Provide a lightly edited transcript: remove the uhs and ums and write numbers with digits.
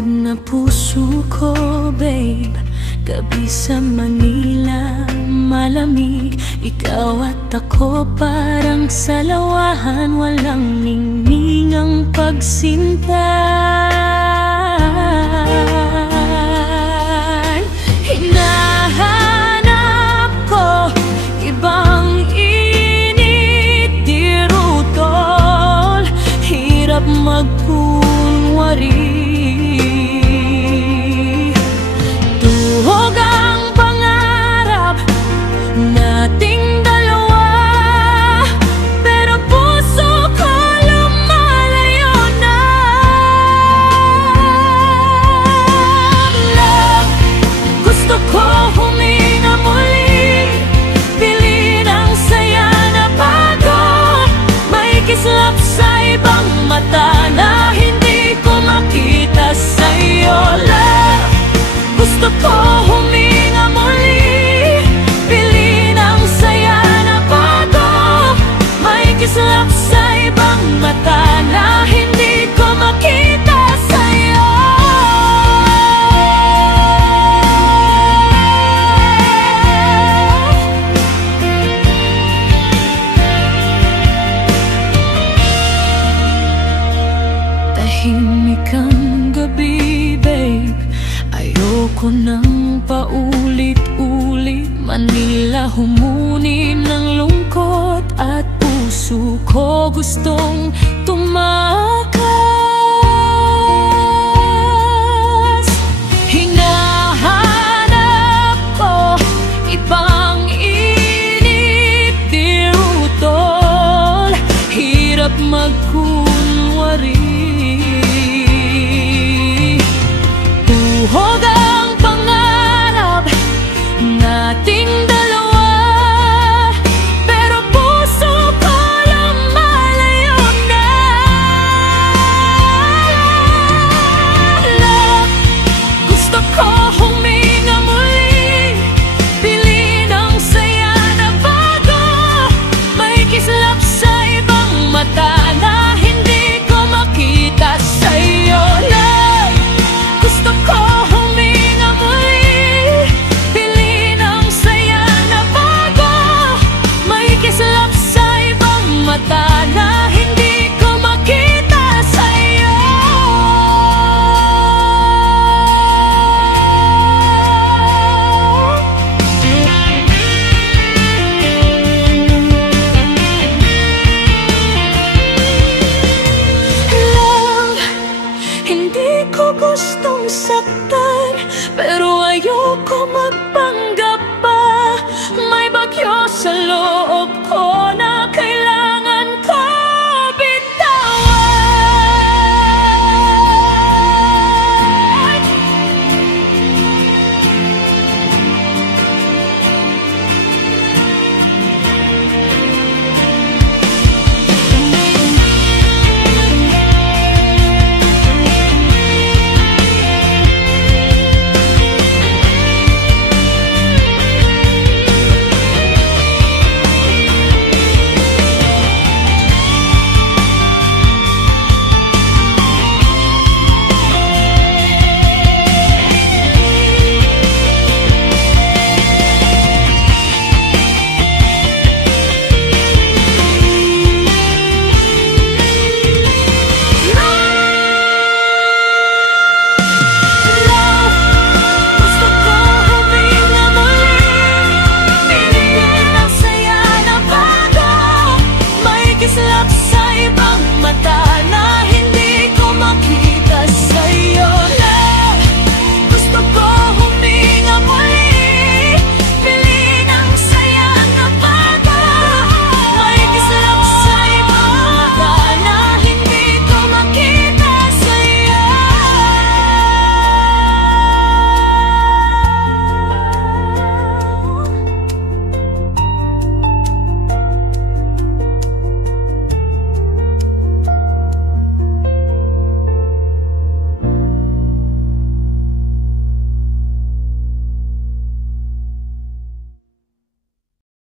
Lungkod na puso ko, babe. Gabi sa Manila, malamig. Ikaw at ako parang sa lawahan, walang ningning ang pagsinta. Hinahanap ko ibang init, di rutol. Hirap magkunwari. Tuhog ang pangarap nating dalawa, pero puso ko lumalayo na. Love, gusto ko huminga muli, pilit ang saya na bago. May kislap sa ibang mata na hindi ko makita sa'yo. Love, gusto ko huminga muli, pilit ang saya na bago. May kislap sa ibang mata na hindi ko makita sa'yo. Tahimik ang gabi, babe. Ayoko nang paulit-ulit. Manila humunin ng lungkot at puso ko gustong tumakas. Hinahanap ko ibang init, di rutol. Hirap magkunwari. Tuhog ang pangarap nating dalawa, pero puso ko lumalayo na. Love, gusto ko huminga muli, pilit ang saya na bago. May kislap sa ibang mata na hindi ko makita sa'yo. Love, gusto ko huminga muli, pilit ang saya na bago. May kislap sa ibang mata na hindi ko makita sa'yo. Love, hindi ko gustong saktan, pero ayoko magpa